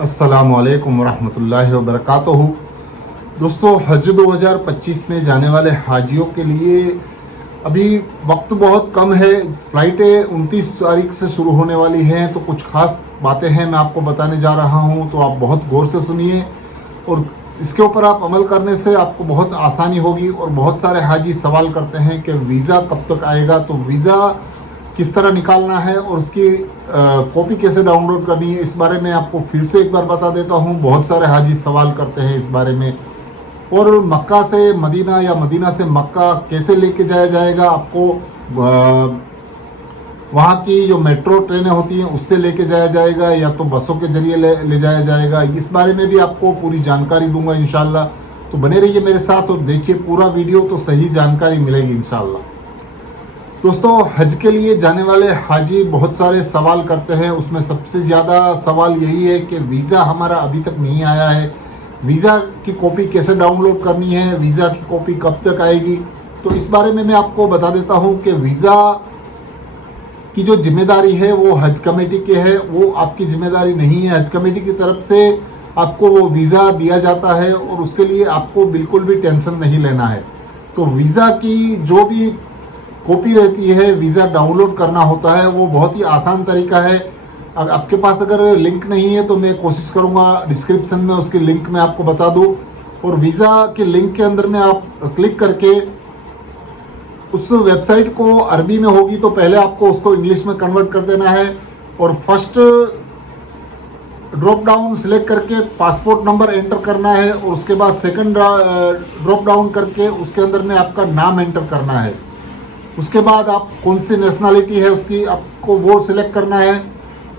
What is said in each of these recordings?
अस्सलामुअलैकुम वरहमतुल्लाहि वबरकातुहू। दोस्तों, हज 2025 में जाने वाले हाजियों के लिए अभी वक्त बहुत कम है। फ़्लाइटें 29 तारीख से शुरू होने वाली हैं, तो कुछ ख़ास बातें हैं मैं आपको बताने जा रहा हूं, तो आप बहुत गौर से सुनिए और इसके ऊपर आप अमल करने से आपको बहुत आसानी होगी। और बहुत सारे हाजी सवाल करते हैं कि वीज़ा कब तक आएगा, तो वीज़ा किस तरह निकालना है और उसकी कॉपी कैसे डाउनलोड करनी है, इस बारे में आपको फिर से एक बार बता देता हूँ। बहुत सारे हाजी सवाल करते हैं इस बारे में। और मक्का से मदीना या मदीना से मक्का कैसे लेके जाया जाएगा, आपको वहाँ की जो मेट्रो ट्रेनें होती हैं उससे लेके जाया जाएगा या तो बसों के जरिए ले जाया जाएगा, इस बारे में भी आपको पूरी जानकारी दूंगा इंशाल्लाह। तो बने रहिए मेरे साथ और देखिए पूरा वीडियो, तो सही जानकारी मिलेगी इंशाल्लाह। दोस्तों, हज के लिए जाने वाले हाजी बहुत सारे सवाल करते हैं। उसमें सबसे ज़्यादा सवाल यही है कि वीज़ा हमारा अभी तक नहीं आया है, वीज़ा की कॉपी कैसे डाउनलोड करनी है, वीज़ा की कॉपी कब तक आएगी। तो इस बारे में मैं आपको बता देता हूं कि वीज़ा की जो जिम्मेदारी है वो हज कमेटी की है, वो आपकी जिम्मेदारी नहीं है। हज कमेटी की तरफ से आपको वो वीज़ा दिया जाता है और उसके लिए आपको बिल्कुल भी टेंशन नहीं लेना है। तो वीज़ा की जो भी कॉपी रहती है, वीज़ा डाउनलोड करना होता है, वो बहुत ही आसान तरीका है। आपके पास अगर लिंक नहीं है तो मैं कोशिश करूँगा डिस्क्रिप्शन में उसकी लिंक मैं आपको बता दूँ। और वीज़ा के लिंक के अंदर में आप क्लिक करके उस वेबसाइट को, अरबी में होगी तो पहले आपको उसको इंग्लिश में कन्वर्ट कर देना है और फर्स्ट ड्रॉप डाउन सिलेक्ट करके पासपोर्ट नंबर एंटर करना है और उसके बाद सेकंड ड्रॉप डाउन करके उसके अंदर में आपका नाम एंटर करना है। उसके बाद आप कौन सी नेशनैलिटी है उसकी आपको वो सिलेक्ट करना है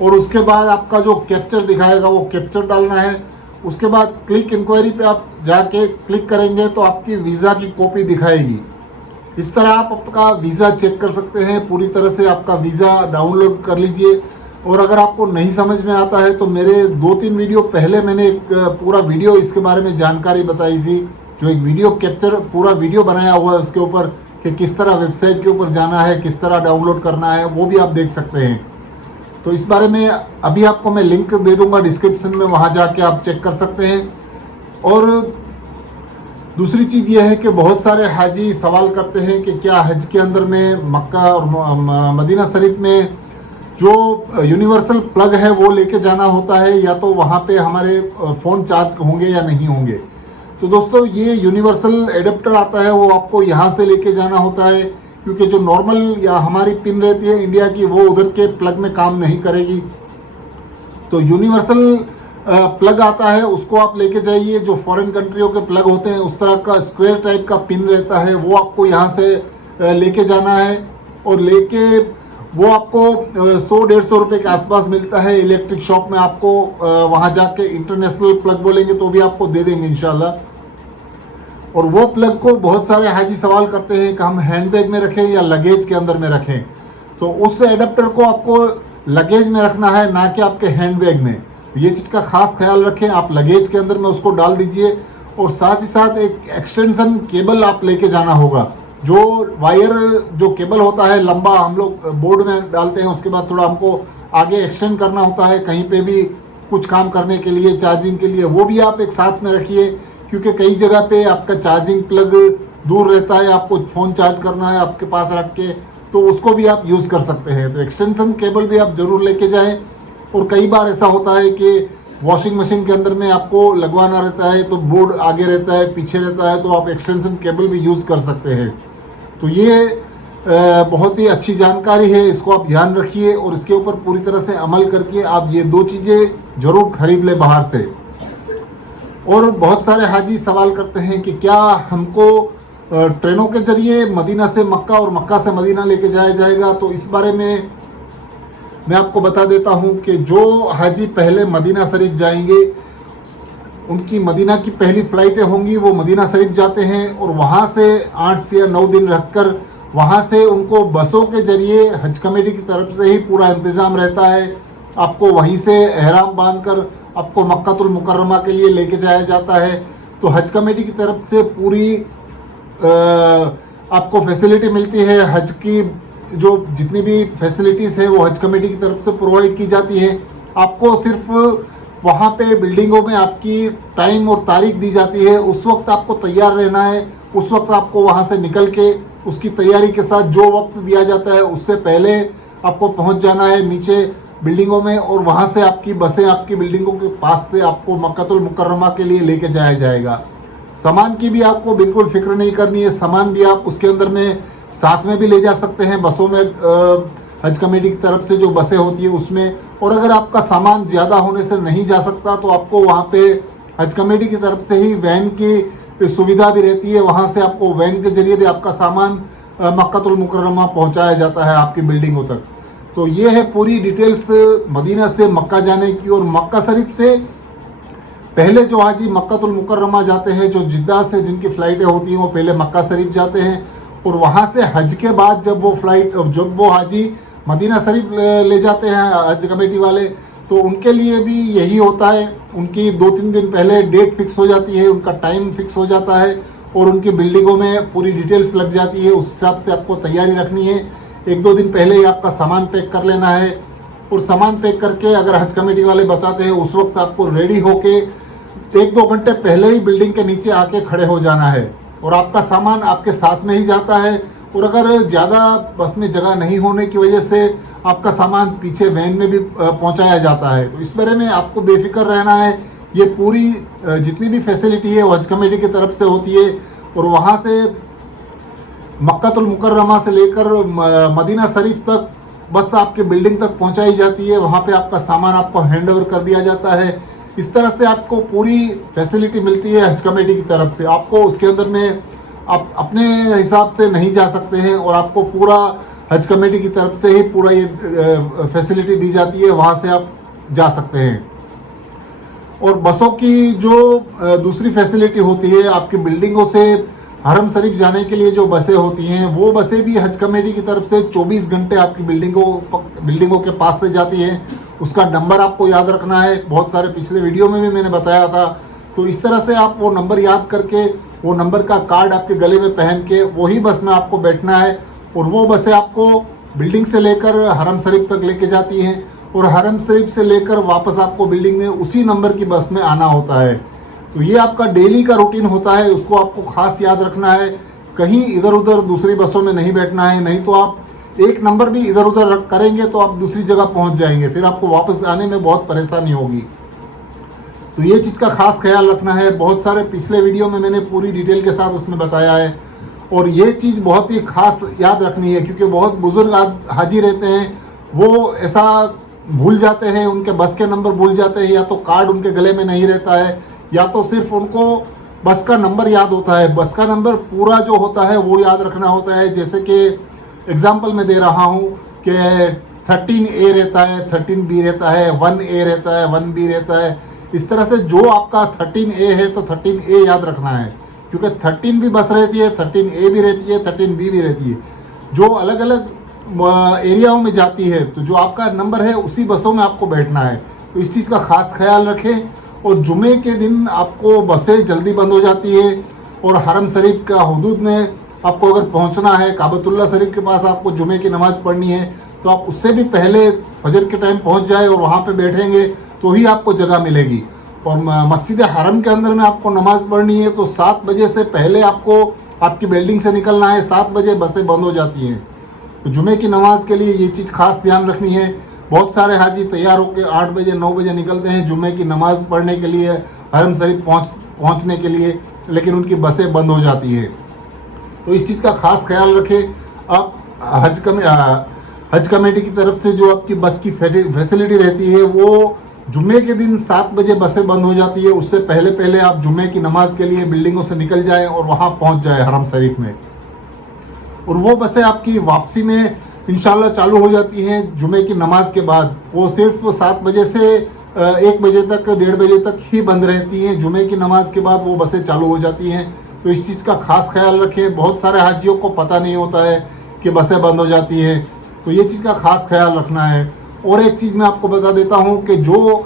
और उसके बाद आपका जो कैप्चर दिखाएगा वो कैप्चर डालना है। उसके बाद क्लिक इंक्वायरी पे आप जाके क्लिक करेंगे तो आपकी वीज़ा की कॉपी दिखाएगी। इस तरह आप आपका वीज़ा चेक कर सकते हैं, पूरी तरह से आपका वीज़ा डाउनलोड कर लीजिए। और अगर आपको नहीं समझ में आता है तो मेरे 2-3 वीडियो पहले मैंने एक पूरा वीडियो इसके बारे में जानकारी बताई थी, जो एक वीडियो कैप्चर पूरा वीडियो बनाया हुआ है उसके ऊपर कि किस तरह वेबसाइट के ऊपर जाना है, किस तरह डाउनलोड करना है, वो भी आप देख सकते हैं। तो इस बारे में अभी आपको मैं लिंक दे दूंगा डिस्क्रिप्शन में, वहाँ जाके आप चेक कर सकते हैं। और दूसरी चीज़ ये है कि बहुत सारे हाजी सवाल करते हैं कि क्या हज के अंदर में मक्का और मदीना शरीफ में जो यूनिवर्सल प्लग है वो लेके जाना होता है या तो वहाँ पे हमारे फ़ोन चार्ज होंगे या नहीं होंगे। तो दोस्तों, ये यूनिवर्सल एडेप्टर आता है, वो आपको यहाँ से लेके जाना होता है, क्योंकि जो नॉर्मल या हमारी पिन रहती है इंडिया की वो उधर के प्लग में काम नहीं करेगी। तो यूनिवर्सल प्लग आता है, उसको आप लेके जाइए। जो फॉरेन कंट्रियों के प्लग होते हैं उस तरह का स्क्वायर टाइप का पिन रहता है, वो आपको यहाँ से लेके जाना है और लेके वो आपको 100-150 रुपये के आसपास मिलता है इलेक्ट्रिक शॉप में। आपको वहाँ जाके इंटरनेशनल प्लग बोलेंगे तो भी आपको दे देंगे इंशाल्लाह। और वो प्लग को बहुत सारे हाजी सवाल करते हैं कि हम हैंडबैग में रखें या लगेज के अंदर में रखें। तो उस एडेप्टर को आपको लगेज में रखना है, ना कि आपके हैंडबैग में। ये चीज़ का खास ख्याल रखें, आप लगेज के अंदर में उसको डाल दीजिए। और साथ ही साथ एक एक्सटेंशन केबल आप लेके जाना होगा। जो वायर जो केबल होता है लंबा, हम लोग बोर्ड में डालते हैं, उसके बाद थोड़ा हमको आगे एक्सटेंड करना होता है कहीं पे भी कुछ काम करने के लिए, चार्जिंग के लिए, वो भी आप एक साथ में रखिए। क्योंकि कई जगह पे आपका चार्जिंग प्लग दूर रहता है, आपको फ़ोन चार्ज करना है आपके पास रख के, तो उसको भी आप यूज़ कर सकते हैं। तो एक्सटेंशन केबल भी आप ज़रूर लेके जाएँ। और कई बार ऐसा होता है कि वॉशिंग मशीन के अंदर में आपको लगवाना रहता है, तो बोर्ड आगे रहता है, पीछे रहता है, तो आप एक्सटेंशन केबल भी यूज़ कर सकते हैं। तो ये बहुत ही अच्छी जानकारी है, इसको आप ध्यान रखिए और इसके ऊपर पूरी तरह से अमल करके आप ये 2 चीज़ें ज़रूर खरीद लें बाहर से। और बहुत सारे हाजी सवाल करते हैं कि क्या हमको ट्रेनों के जरिए मदीना से मक्का और मक्का से मदीना लेके जाया जाएगा। तो इस बारे में मैं आपको बता देता हूं कि जो हाजी पहले मदीना शरीफ जाएंगे, उनकी मदीना की पहली फ़्लाइटें होंगी, वो मदीना शरीफ जाते हैं और वहाँ से 8 से या 9 दिन रखकर वहाँ से उनको बसों के जरिए हज कमेटी की तरफ से ही पूरा इंतज़ाम रहता है। आपको वहीं से एहराम बांधकर आपको मक्कातुल मुकर्रमा के लिए लेके जाया जाता है। तो हज कमेटी की तरफ से पूरी आपको फैसिलिटी मिलती है। हज की जो जितनी भी फैसिलिटीज़ है वो हज कमेटी की तरफ से प्रोवाइड की जाती है। आपको सिर्फ वहाँ पे बिल्डिंगों में आपकी टाइम और तारीख दी जाती है, उस वक्त आपको तैयार रहना है। उस वक्त आपको वहाँ से निकल के उसकी तैयारी के साथ जो वक्त दिया जाता है उससे पहले आपको पहुँच जाना है नीचे बिल्डिंगों में, और वहाँ से आपकी बसें आपकी बिल्डिंगों के पास से आपको मक्कातुल मुकर्रमा के लिए लेके जाया जाएगा। सामान की भी आपको बिल्कुल फिक्र नहीं करनी है, सामान भी आप उसके अंदर में साथ में भी ले जा सकते हैं बसों में, हज कमेटी की तरफ से जो बसें होती है उसमें। और अगर आपका सामान ज़्यादा होने से नहीं जा सकता तो आपको वहाँ पे हज कमेटी की तरफ से ही वैन की सुविधा भी रहती है, वहाँ से आपको वैन के जरिए भी आपका सामान मक्कातुल मुकर्रमा पहुँचाया जाता है आपकी बिल्डिंगों तक। तो ये है पूरी डिटेल्स मदीना से मक्का जाने की। और मक्का शरीफ से पहले जो हाजी मक्कातुल मुकर्रमा जाते हैं, जो जिद्दा से जिनकी फ़्लाइटें होती हैं वो पहले मक्का शरीफ जाते हैं, और वहाँ से हज के बाद जब वो हाजी मदीना शरीफ ले जाते हैं हज कमेटी वाले, तो उनके लिए भी यही होता है। उनकी 2-3 दिन पहले डेट फिक्स हो जाती है, उनका टाइम फिक्स हो जाता है और उनकी बिल्डिंगों में पूरी डिटेल्स लग जाती है। उस हिसाब से आपको तैयारी रखनी है, 1-2 दिन पहले ही आपका सामान पैक कर लेना है। और सामान पैक करके अगर हज कमेटी वाले बताते हैं उस वक्त आपको रेडी होके 1-2 घंटे पहले ही बिल्डिंग के नीचे आके खड़े हो जाना है, और आपका सामान आपके साथ में ही जाता है। और अगर ज़्यादा बस में जगह नहीं होने की वजह से आपका सामान पीछे वैन में भी पहुंचाया जाता है। तो इस बारे में आपको बेफिक्र रहना है। ये पूरी जितनी भी फैसिलिटी है वो हज कमेटी की तरफ से होती है, और वहाँ से मक्कातुल मुकर्रमा से लेकर मदीना शरीफ तक बस आपके बिल्डिंग तक पहुंचाई जाती है, वहाँ पे आपका सामान आपको हैंड ओवर कर दिया जाता है। इस तरह से आपको पूरी फैसिलिटी मिलती है हज कमेटी की तरफ से। आपको उसके अंदर में आप अपने हिसाब से नहीं जा सकते हैं, और आपको पूरा हज कमेटी की तरफ से ही पूरा ये फैसिलिटी दी जाती है, वहाँ से आप जा सकते हैं। और बसों की जो दूसरी फैसिलिटी होती है, आपकी बिल्डिंगों से हरम शरीफ जाने के लिए जो बसें होती हैं, वो बसें भी हज कमेटी की तरफ से 24 घंटे आपकी बिल्डिंगों के पास से जाती हैं। उसका नंबर आपको याद रखना है, बहुत सारे पिछले वीडियो में भी मैंने बताया था। तो इस तरह से आप वो नंबर याद करके, वो नंबर का कार्ड आपके गले में पहन के वही बस में आपको बैठना है, और वो बसें आपको बिल्डिंग से लेकर हरम शरीफ तक लेके जाती हैं, और हरम शरीफ से लेकर वापस आपको बिल्डिंग में उसी नंबर की बस में आना होता है। तो ये आपका डेली का रूटीन होता है, उसको आपको खास याद रखना है। कहीं इधर उधर दूसरी बसों में नहीं बैठना है, नहीं तो आप एक नंबर भी इधर उधर करेंगे तो आप दूसरी जगह पहुंच जाएंगे, फिर आपको वापस आने में बहुत परेशानी होगी। तो ये चीज़ का खास ख्याल रखना है। बहुत सारे पिछले वीडियो में मैंने पूरी डिटेल के साथ उसमें बताया है, और ये चीज़ बहुत ही खास याद रखनी है, क्योंकि बहुत बुजुर्ग हाजी रहते हैं, वो ऐसा भूल जाते हैं, उनके बस के नंबर भूल जाते हैं, या तो कार्ड उनके गले में नहीं रहता है, या तो सिर्फ उनको बस का नंबर याद होता है। बस का नंबर पूरा जो होता है वो याद रखना होता है। जैसे कि एग्जाम्पल मैं दे रहा हूँ कि 13A रहता है, 13B रहता है, 1A रहता है, 1B रहता है। इस तरह से जो आपका 13A है तो 13A याद रखना है, क्योंकि 13 भी बस रहती है, 13A भी रहती है, 13B भी रहती है, जो अलग अलग एरियाओं में जाती है। तो जो आपका नंबर है उसी बसों में आपको बैठना है। तो इस चीज़ का खास ख्याल रखें। और जुमे के दिन आपको बसें जल्दी बंद हो जाती है, और हरम शरीफ का हुदूद में आपको अगर पहुंचना है, काबतुल्लाह शरीफ के पास आपको जुमे की नमाज़ पढ़नी है, तो आप उससे भी पहले फजर के टाइम पहुंच जाए और वहाँ पे बैठेंगे तो ही आपको जगह मिलेगी। और मस्जिद हरम के अंदर में आपको नमाज़ पढ़नी है तो 7 बजे से पहले आपको आपकी बिल्डिंग से निकलना है। 7 बजे बसें बंद हो जाती हैं। तो जुमे की नमाज़ के लिए ये चीज़ खास ध्यान रखनी है। बहुत सारे हाजी तैयार होकर 8 बजे 9 बजे निकलते हैं जुमे की नमाज़ पढ़ने के लिए, हरम शरीफ पहुँचने के लिए, लेकिन उनकी बसें बंद हो जाती हैं। तो इस चीज़ का खास ख्याल रखें। आप हज कमेटी की तरफ से जो आपकी बस की फैसिलिटी रहती है, वो जुम्मे के दिन 7 बजे बसें बंद हो जाती है। उससे पहले पहले आप जुम्मे की नमाज़ के लिए बिल्डिंगों से निकल जाएं और वहाँ पहुँच जाए हरम शरीफ में। और वो बसें आपकी वापसी में इंशाल्लाह चालू हो जाती हैं जुमे की नमाज के बाद। वो सिर्फ 7 बजे से 1 बजे तक, 1:30 बजे तक ही बंद रहती हैं। जुमे की नमाज के बाद वो बसें चालू हो जाती हैं। तो इस चीज़ का खास ख्याल रखें। बहुत सारे हाजियों को पता नहीं होता है कि बसें बंद हो जाती है, तो ये चीज़ का खास ख्याल रखना है। और एक चीज़ मैं आपको बता देता हूँ कि जो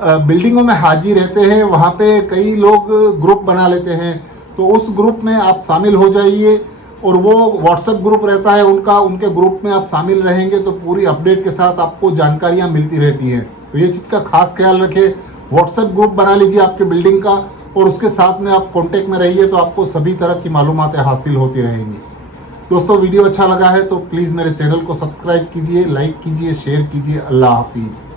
बिल्डिंगों में हाजी रहते हैं वहाँ पे कई लोग ग्रुप बना लेते हैं, तो उस ग्रुप में आप शामिल हो जाइए। और वो व्हाट्सएप ग्रुप रहता है उनका, उनके ग्रुप में आप शामिल रहेंगे तो पूरी अपडेट के साथ आपको जानकारियाँ मिलती रहती हैं। तो ये चीज़ का खास ख्याल रखें। व्हाट्सएप ग्रुप बना लीजिए आपके बिल्डिंग का, और उसके साथ में आप कांटेक्ट में रहिए, तो आपको सभी तरह की मालूमातें हासिल होती रहेंगी। दोस्तों वीडियो अच्छा लगा है तो प्लीज़ मेरे चैनल को सब्सक्राइब कीजिए, लाइक कीजिए, शेयर कीजिए। अल्लाह हाफिज़।